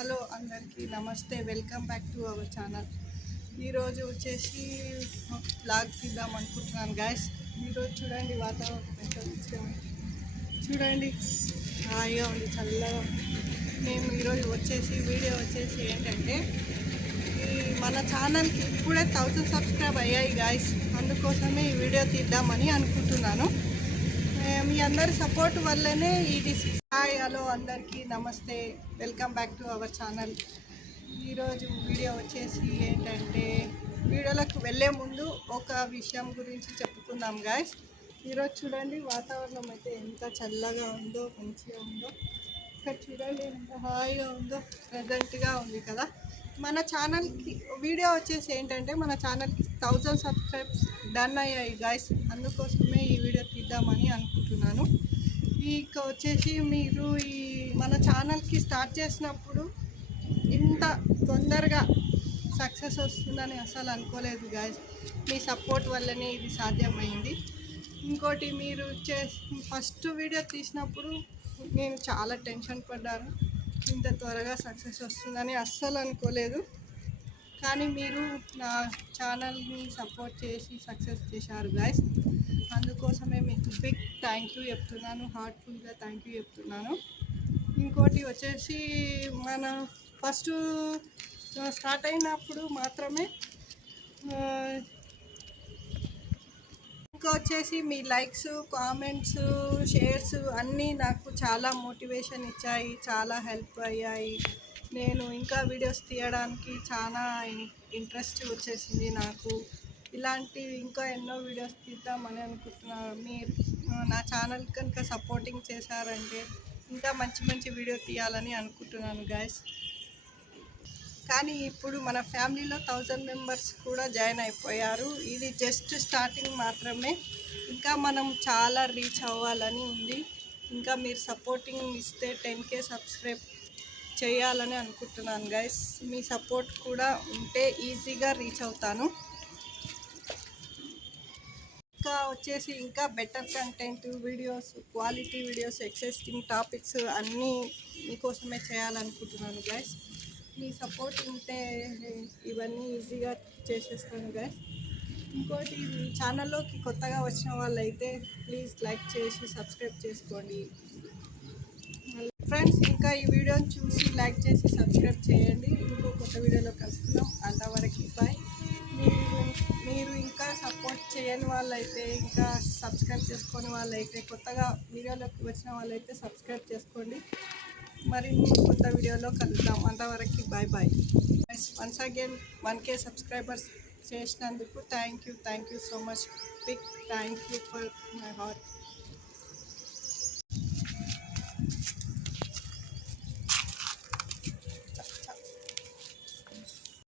Hello అందరికీ నమస్తే, welcome back to our channel. ఈరోజు వచ్చేసి బ్లాగ్ తీద్దాం అనుకుంటున్నాను గాయస్. ఈరోజు చూడండి వాతావరణం ఎంత మంచిగా ఉంది, చూడండి హాయిగా ఉంది, చల్లగా. మేము ఈరోజు వీడియో వచ్చేసి ఏంటంటే మన ఛానల్కి ఇప్పుడే 1000 సబ్స్క్రైబ్ అయ్యాయి గాయస్. అందుకోసమే ఈ వీడియో తీద్దామని అనుకుంటున్నాను. మీ అందరి సపోర్ట్ వల్లనే ఇది. హాయ్ హలో అందరికీ నమస్తే, welcome back to our channel. ఈరోజు వీడియో వచ్చేసి ఏంటంటే వీడియోలకు వెళ్ళే ముందు ఒక విషయం గురించి చెప్పుకుందాం గాయస్. ఈరోజు చూడండి వాతావరణం అయితే ఎంత చల్లగా ఉందో, మంచిగా ఉందో. ఇక్కడ చూడండి ఎంత హాయిగా ఉందో, ప్రజెంట్గా ఉంది కదా. మన ఛానల్కి వీడియో వచ్చేసి ఏంటంటే మన ఛానల్కి 1000 సబ్స్క్రైబ్స్ డన్ అయ్యాయి గాయస్. అందుకోసమే ఈ వీడియో తీద్దామని అనుకుంటున్నాను. ఇక వచ్చేసి మీరు మన ఛానల్కి స్టార్ట్ చేసినప్పుడు ఇంత తొందరగా సక్సెస్ వస్తుందని అసలు అనుకోలేదు గాయస్. మీ సపోర్ట్ వల్లనే ఇది సాధ్యమైంది. ఇంకోటి, మీరు ఫస్ట్ వీడియో తీసినప్పుడు నేను చాలా టెన్షన్ పడ్డాను, ఇంత త్వరగా సక్సెస్ వస్తుందని అస్సలు అనుకోలేదు. కానీ మీరు నా ఛానల్ని సపోర్ట్ చేసి సక్సెస్ చేశారు గాయస్. అందుకోసమే మీకు బిగ్ థ్యాంక్ యూ చెప్తున్నాను, హార్ట్ఫుల్గా థ్యాంక్ యూ చెప్తున్నాను. ఇంకోటి వచ్చేసి మన ఫస్ట్ స్టార్ట్ అయినప్పుడు మాత్రమే ఇంకా వచ్చేసి మీ లైక్స్, కామెంట్స్, షేర్స్ అన్నీ నాకు చాలా మోటివేషన్ ఇచ్చాయి, చాలా హెల్ప్ అయ్యాయి. నేను ఇంకా వీడియోస్ తీయడానికి చాలా ఇంట్రెస్ట్ వచ్చేసింది నాకు. ఇలాంటివి ఇంకా ఎన్నో వీడియోస్ తీద్దామని అనుకుంటున్నాను. మీరు నా ఛానల్ కనుక సపోర్టింగ్ చేశారంటే ఇంకా మంచి మంచి వీడియో తీయాలని అనుకుంటున్నాను గాయస్. కానీ ఇప్పుడు మన ఫ్యామిలీలో 1000 మెంబర్స్ కూడా జాయిన్ అయిపోయారు. ఇది జస్ట్ స్టార్టింగ్ మాత్రమే. ఇంకా మనం చాలా రీచ్ అవ్వాలని ఉంది. ఇంకా మీరు సపోర్టింగ్ ఇస్తే 10K సబ్స్క్రైబ్ చేయాలని అనుకుంటున్నాను గైస్. మీ సపోర్ట్ కూడా ఉంటే ఈజీగా రీచ్ అవుతాను. ఇంకా వచ్చేసి ఇంకా better content videos, quality videos, exciting topics అన్నీ మీకోసమే చేయాలనుకుంటున్నాను గైస్. మీ సపోర్ట్ ఉంటే ఇవన్నీ ఈజీగా చేసేస్తాను గైస్. ఇంకోటి, మీ ఛానల్లోకి కొత్తగా వచ్చిన వాళ్ళైతే ప్లీజ్ లైక్ చేసి సబ్స్క్రైబ్ చేసుకోండి ఫ్రెండ్స్. ఇంకా ఈ వీడియోని చూసి లైక్ చేసి సబ్స్క్రైబ్ చేయండి. ఇంకో కొత్త వీడియోలో కలుసుకుందాం. అంతవరకు బాయ్. మీరు ఇంకా సపోర్ట్ చేయని వాళ్ళైతే, ఇంకా సబ్స్క్రైబ్ చేసుకొని వాళ్ళైతే, కొత్తగా వీడియోలోకి వచ్చిన వాళ్ళైతే సబ్స్క్రైబ్ చేసుకోండి. మరి కొత్త వీడియోలో కలుద్దాం. అంతవరకు bye bye. Once again 1K subscribers చేసినందుకు thank you so much. Big thank you for my heart.